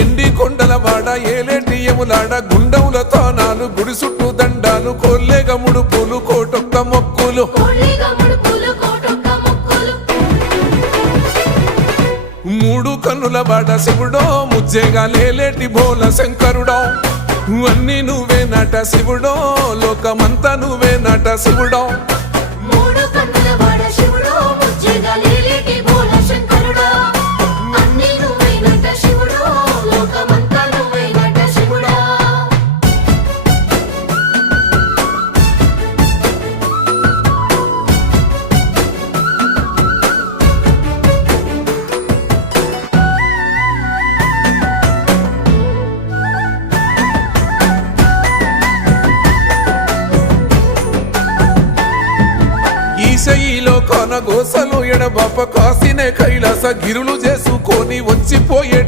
ఎండి కొండల వాడ ఏలేటి యములాడ గుండముల తానాలు గుడి చుట్టూ దండాలు కొల్లేగ ముడుపులు కోటొక్క మొక్కులు మూడు కన్నుల వాడ శివుడో ముజ్జేగా లేలేటి బోల శంకరుడో అన్ని నువ్వే నట శివుడో లోకమంతా నువ్వే నట శివుడో ఈశయిలో కొన గోసలు ఎడబాప కాసినే కైలాస గిరులు చేసుకొని వచ్చిపోయే